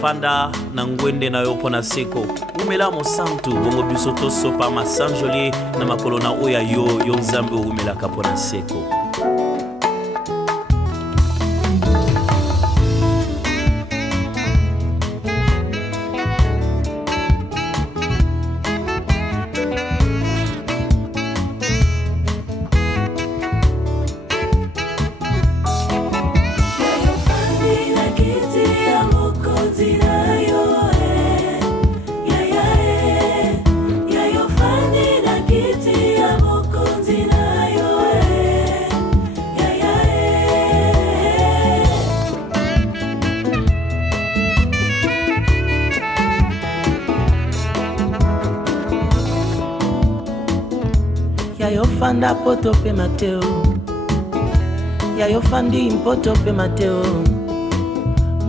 Fanda na ngwende na yo pona seko umela mosantu bongo biso toso pa masanjoli na makolo na oya yo nzambe umela kapona seko. Yayo fanda poto pe Mateo, yayo fandi poto pe Mateo,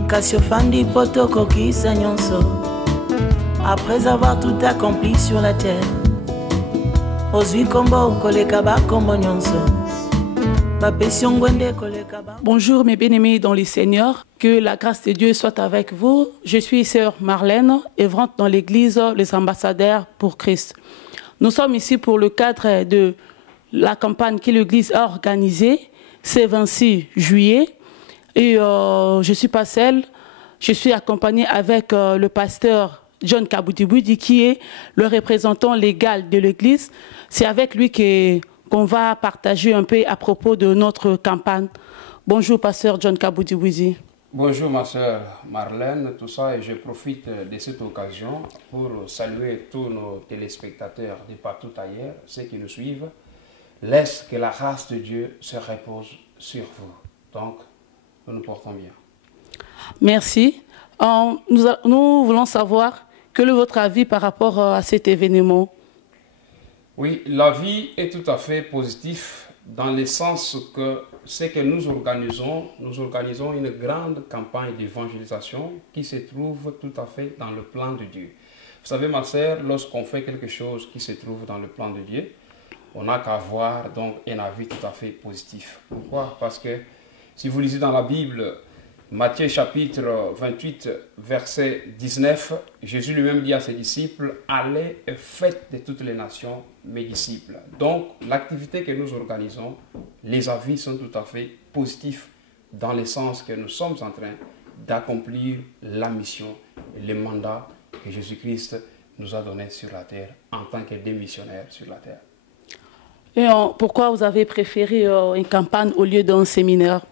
nkasio fandi poto kokisa nyonso. Après avoir tout accompli sur la terre, ozwi kombo koleka ba kombo nyonso. Bonjour mes bien-aimés dans le Seigneur, que la grâce de Dieu soit avec vous. Je suis sœur Marlène, œuvrante dans l'église Les Ambassadeurs pour Christ. Nous sommes ici pour le cadre de la campagne que l'église a organisée, c'est 26 juillet. Et je ne suis pas seule, je suis accompagnée avec le pasteur John Kaboudi-Boudi qui est le représentant légal de l'église. C'est avec lui qu'on va partager un peu à propos de notre campagne. Bonjour pasteur John Kaboudi-Boudi. Bonjour ma sœur Marlène, tout ça, et je profite de cette occasion pour saluer tous nos téléspectateurs de partout ailleurs, ceux qui nous suivent. Laisse que la grâce de Dieu se repose sur vous. Donc, nous nous portons bien. Merci. Nous voulons savoir quel est votre avis par rapport à cet événement. Oui, l'avis est tout à fait positif dans le sens que ce que nous organisons une grande campagne d'évangélisation qui se trouve tout à fait dans le plan de Dieu. Vous savez, ma sœur, lorsqu'on fait quelque chose qui se trouve dans le plan de Dieu, on n'a qu'à avoir donc un avis tout à fait positif. Pourquoi? Parce que si vous lisez dans la Bible, Matthieu chapitre 28, verset 19, Jésus lui-même dit à ses disciples, « Allez et faites de toutes les nations mes disciples. » Donc, l'activité que nous organisons, les avis sont tout à fait positifs dans le sens que nous sommes en train d'accomplir la mission et le mandat que Jésus-Christ nous a donné sur la terre en tant que des missionnaires sur la terre. Et pourquoi vous avez préféré une campagne au lieu d'un séminaire?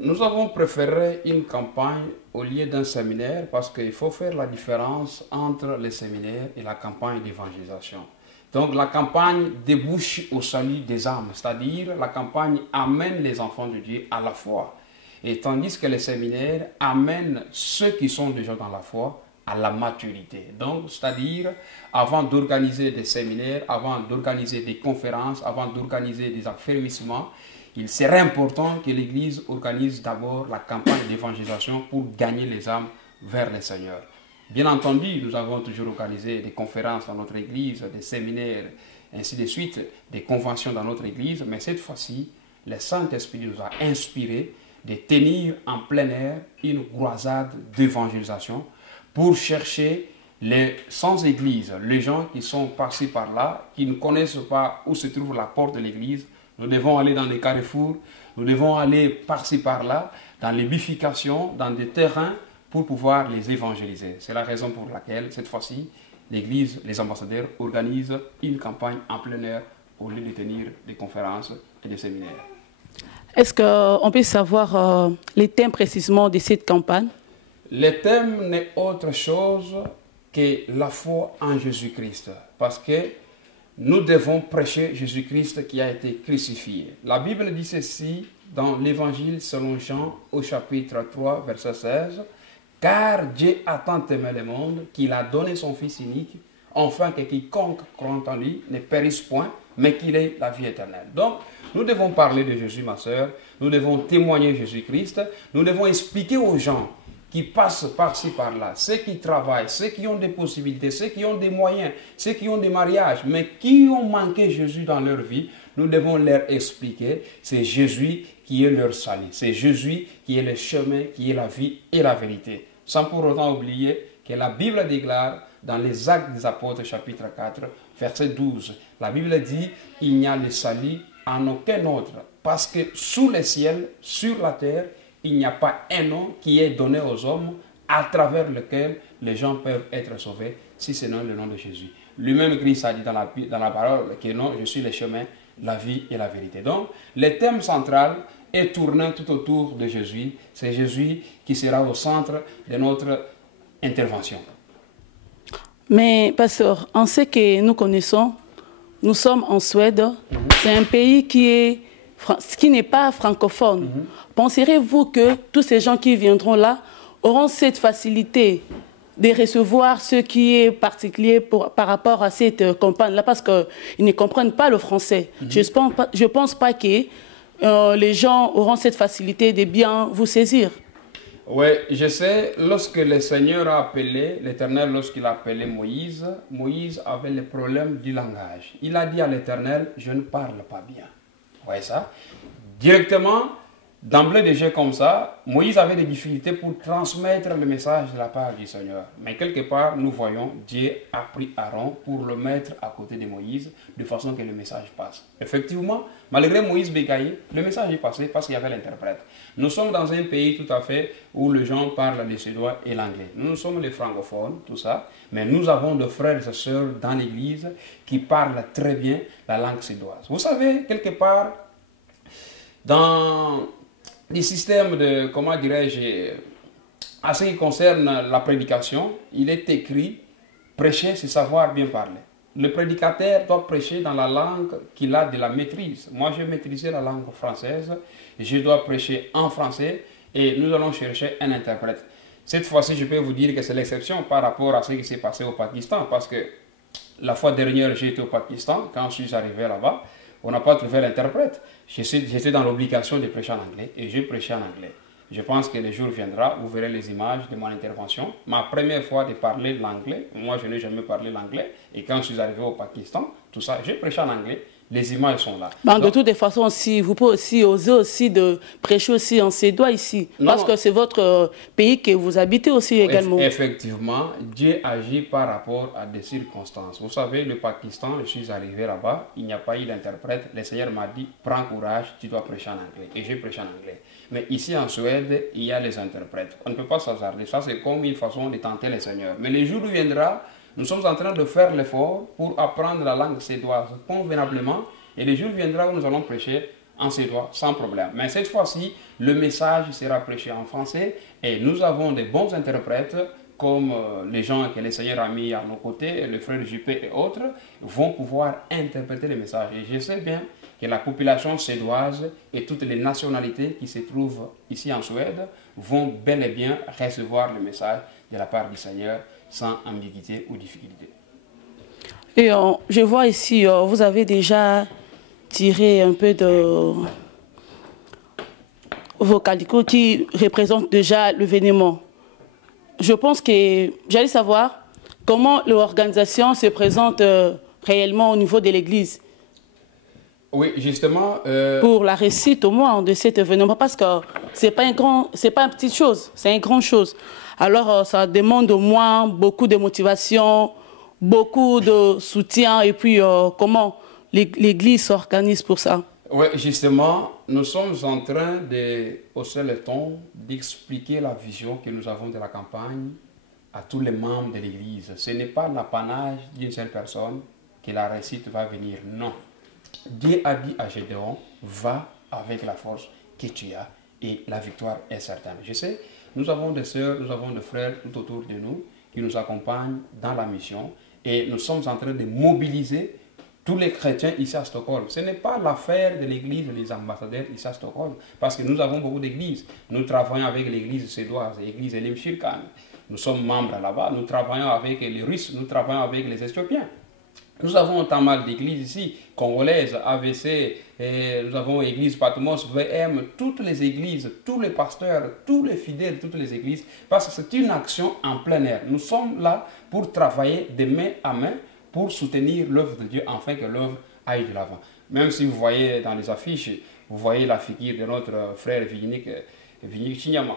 Nous avons préféré une campagne au lieu d'un séminaire parce qu'il faut faire la différence entre le séminaire et la campagne d'évangélisation. Donc la campagne débouche au salut des âmes, c'est-à-dire la campagne amène les enfants de Dieu à la foi. Et tandis que le séminaire amène ceux qui sont déjà dans la foi à la maturité. Donc, c'est-à-dire, avant d'organiser des séminaires, avant d'organiser des conférences, avant d'organiser des affermissements, il serait important que l'Église organise d'abord la campagne d'évangélisation pour gagner les âmes vers le Seigneur. Bien entendu, nous avons toujours organisé des conférences dans notre Église, des séminaires, ainsi de suite, des conventions dans notre Église, mais cette fois-ci, le Saint-Esprit nous a inspiré de tenir en plein air une croisade d'évangélisation pour chercher les sans-église, les gens qui sont passés par là, qui ne connaissent pas où se trouve la porte de l'église. Nous devons aller dans les carrefours, nous devons aller par-ci par-là, dans les bifurcations, dans des terrains, pour pouvoir les évangéliser. C'est la raison pour laquelle, cette fois-ci, l'église, les ambassadeurs organisent une campagne en plein air au lieu de tenir des conférences et des séminaires. Est-ce qu'on peut savoir les thèmes précisément de cette campagne? Le thème n'est autre chose que la foi en Jésus-Christ, parce que nous devons prêcher Jésus-Christ qui a été crucifié. La Bible dit ceci dans l'Évangile selon Jean au chapitre 3, verset 16, « Car Dieu a tant aimé le monde qu'il a donné son Fils unique, afin que quiconque croit en lui ne périsse point, mais qu'il ait la vie éternelle. » Donc, nous devons parler de Jésus, ma sœur, nous devons témoigner Jésus-Christ, nous devons expliquer aux gens qui passent par-ci, par-là, ceux qui travaillent, ceux qui ont des possibilités, ceux qui ont des moyens, ceux qui ont des mariages, mais qui ont manqué Jésus dans leur vie, nous devons leur expliquer, c'est Jésus qui est leur salut, c'est Jésus qui est le chemin, qui est la vie et la vérité. Sans pour autant oublier que la Bible déclare dans les Actes des Apôtres, chapitre 4, verset 12, la Bible dit, il n'y a le salut en aucun autre, parce que sous le ciel, sur la terre, il n'y a pas un nom qui est donné aux hommes à travers lequel les gens peuvent être sauvés, si ce n'est le nom de Jésus. Lui-même, Christ a dit dans la parole que non, je suis le chemin, la vie et la vérité. Donc, le thème central est tourné tout autour de Jésus. C'est Jésus qui sera au centre de notre intervention. Mais, pasteur, on sait que nous connaissons, nous sommes en Suède, c'est un pays qui n'est pas francophone. Penseriez-vous que tous ces gens qui viendront là auront cette facilité de recevoir ce qui est particulier par rapport à cette campagne-là, parce qu'ils ne comprennent pas le français. Je ne pense pas que les gens auront cette facilité de bien vous saisir. Oui, je sais, lorsque le Seigneur a appelé, l'Éternel, lorsqu'il a appelé Moïse, Moïse avait le problème du langage. Il a dit à l'Éternel, je ne parle pas bien. Vous voyez ça? Directement, d'emblée déjà comme ça, Moïse avait des difficultés pour transmettre le message de la part du Seigneur. Mais quelque part, nous voyons, Dieu a pris Aaron pour le mettre à côté de Moïse, de façon que le message passe. Effectivement, malgré Moïse bégaillé, le message est passé parce qu'il y avait l'interprète. Nous sommes dans un pays tout à fait où les gens parlent le suédois et l'anglais. Nous sommes les francophones, tout ça, mais nous avons des frères et sœurs dans l'église qui parlent très bien la langue suédoise. Vous savez, quelque part, dans les systèmes de, comment dirais-je, à ce qui concerne la prédication, il est écrit, prêcher, c'est savoir bien parler. Le prédicateur doit prêcher dans la langue qu'il a de la maîtrise. Moi, j'ai maîtrisé la langue française, je dois prêcher en français et nous allons chercher un interprète. Cette fois-ci, je peux vous dire que c'est l'exception par rapport à ce qui s'est passé au Pakistan, parce que la fois dernière, j'ai été au Pakistan, quand je suis arrivé là-bas, on n'a pas trouvé l'interprète. J'étais dans l'obligation de prêcher en anglais et je prêchais en anglais. Je pense que le jour viendra, vous verrez les images de mon intervention. Ma première fois de parler l'anglais, moi je n'ai jamais parlé l'anglais. Et quand je suis arrivé au Pakistan, tout ça, j'ai prêché en anglais. Les images sont là. Donc, de toutes les façons, aussi, vous pouvez aussi oser aussi de prêcher aussi en suédois ici. Non, parce que c'est votre pays que vous habitez aussi également. Effectivement, Dieu agit par rapport à des circonstances. Vous savez, le Pakistan, je suis arrivé là-bas, il n'y a pas eu d'interprète. Le Seigneur m'a dit, prends courage, tu dois prêcher en anglais. Et j'ai prêché en anglais. Mais ici en Suède, il y a les interprètes. On ne peut pas s'hasarder. Ça, c'est comme une façon de tenter le Seigneur. Mais le jour où viendra, nous sommes en train de faire l'effort pour apprendre la langue suédoise convenablement. Et le jour viendra où nous allons prêcher en suédois sans problème. Mais cette fois-ci, le message sera prêché en français. Et nous avons des bons interprètes, comme les gens que le Seigneur a mis à nos côtés, le frère Juppé et autres, vont pouvoir interpréter le message. Et je sais bien que la population suédoise et toutes les nationalités qui se trouvent ici en Suède vont bel et bien recevoir le message de la part du Seigneur sans ambiguïté ou difficulté. Et je vois ici, vous avez déjà tiré un peu de vos calicots qui représentent déjà l'événement. Je pense que j'allais savoir comment l'organisation se présente réellement au niveau de l'Église. Oui, justement. Pour la réussite au moins de cet événement, parce que c'est pas une petite chose, c'est une grande chose. Alors ça demande au moins beaucoup de motivation, beaucoup de soutien, et puis comment l'Église s'organise pour ça. Oui, justement, nous sommes en train de hausser le ton, d'expliquer la vision que nous avons de la campagne à tous les membres de l'Église. Ce n'est pas l'apanage d'une seule personne que la réussite va venir, non. Dieu a dit à Gédéon, va avec la force que tu as et la victoire est certaine. Je sais, nous avons des sœurs, nous avons des frères tout autour de nous qui nous accompagnent dans la mission et nous sommes en train de mobiliser tous les chrétiens ici à Stockholm. Ce n'est pas l'affaire de l'église des ambassadeurs ici à Stockholm, parce que nous avons beaucoup d'églises. Nous travaillons avec l'église suédoise, l'église Elim Kyrkan. Nous sommes membres là-bas, nous travaillons avec les Russes, nous travaillons avec les Éthiopiens. Nous avons pas mal d'églises ici, congolaises, AVC, et nous avons l'église Patmos, VM, toutes les églises, tous les pasteurs, tous les fidèles, toutes les églises, parce que c'est une action en plein air. Nous sommes là pour travailler de main à main, pour soutenir l'œuvre de Dieu, afin que l'œuvre aille de l'avant. Même si vous voyez dans les affiches, vous voyez la figure de notre frère Vignique Chinyama.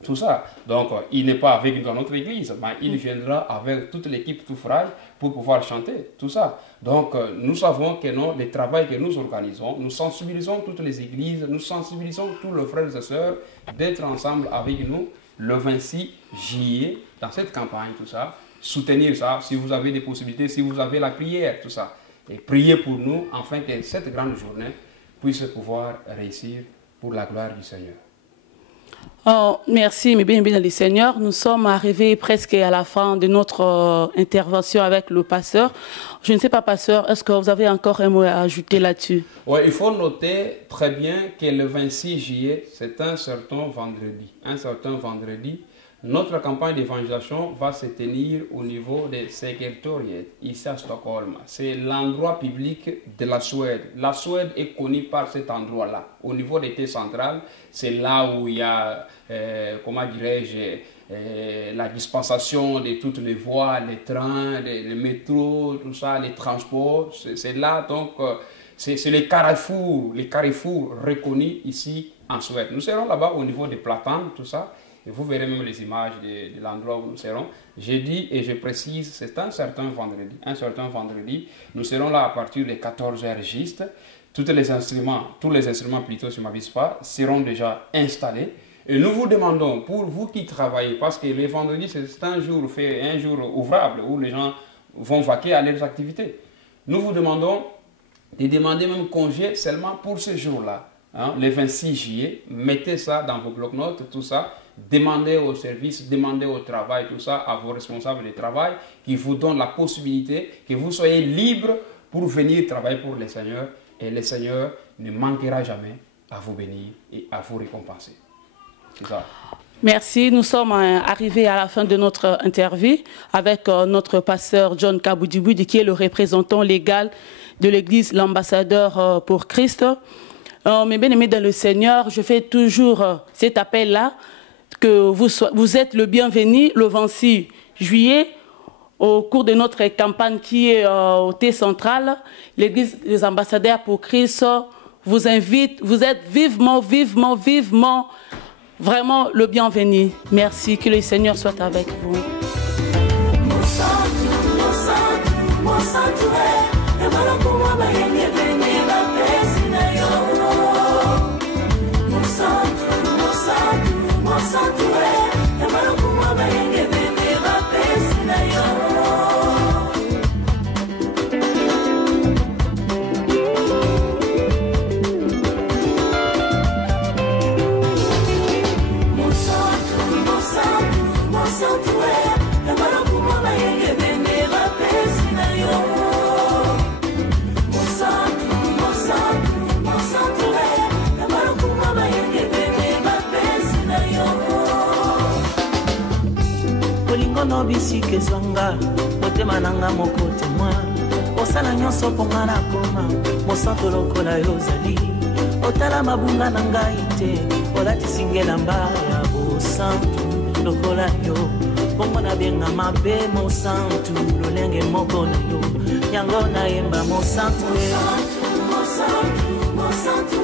Tout ça. Donc, il n'est pas avec nous dans notre église, mais il viendra avec toute l'équipe tout frais pour pouvoir chanter. Tout ça. Donc, nous savons que le travail que nous organisons, nous sensibilisons toutes les églises, nous sensibilisons tous les frères et sœurs d'être ensemble avec nous le 26 juillet dans cette campagne, tout ça. Soutenir ça, si vous avez des possibilités, si vous avez la prière, tout ça. Et prier pour nous, afin que cette grande journée puisse pouvoir réussir pour la gloire du Seigneur. Oh, merci, mes bien-aimés les Seigneurs. Nous sommes arrivés presque à la fin de notre intervention avec le pasteur. Je ne sais pas, pasteur, est-ce que vous avez encore un mot à ajouter là-dessus? Oui, il faut noter très bien que le 26 juillet, c'est un certain vendredi. Un certain vendredi, notre campagne d'évangélisation va se tenir au niveau de Sekretariat, ici à Stockholm. C'est l'endroit public de la Suède. La Suède est connue par cet endroit-là. Au niveau des thés centrales, c'est là où il y a, comment dirais-je, la dispensation de toutes les voies, les trains, les métros, tout ça, les transports. C'est là, donc, c'est les carrefours reconnus ici en Suède. Nous serons là-bas au niveau des platanes, tout ça. Et vous verrez même les images de l'endroit où nous serons. J'ai dit et je précise, c'est un certain vendredi. Nous serons là à partir de 14h juste. Tous les instruments plutôt, si je ne m'abuse pas, seront déjà installés. Et nous vous demandons, pour vous qui travaillez, parce que le vendredi, c'est un jour ouvrable où les gens vont vaquer à leurs activités. Nous vous demandons de demander même congé seulement pour ce jour-là. Hein, le 26 juillet, mettez ça dans vos blocs-notes, tout ça. Demandez au service, demandez au travail, tout ça, à vos responsables de travail, qui vous donnent la possibilité que vous soyez libre pour venir travailler pour le Seigneur. Et le Seigneur ne manquera jamais à vous bénir et à vous récompenser. C'est ça. Merci. Nous sommes arrivés à la fin de notre interview avec notre pasteur John Kaboudibudi, qui est le représentant légal de l'église, l'ambassadeur pour Christ. Mes bien-aimés dans le Seigneur, je fais toujours cet appel-là, que vous êtes le bienvenu le 26 juillet au cours de notre campagne qui est au thé central. L'église des ambassadeurs pour Christ vous invite, vous êtes vivement vraiment le bienvenu. Merci, que le Seigneur soit avec vous. no bisika ezwanga motema nanga moko témoin osala nyonso mpo nga nakoma mosantu lokola yo ozali otala mabunga na ngai te olatisi ngelamba ya bosantu lokola yo bongo nabenga mabe mosantu lolenge moko na yo yango nayemba mosantu mosantu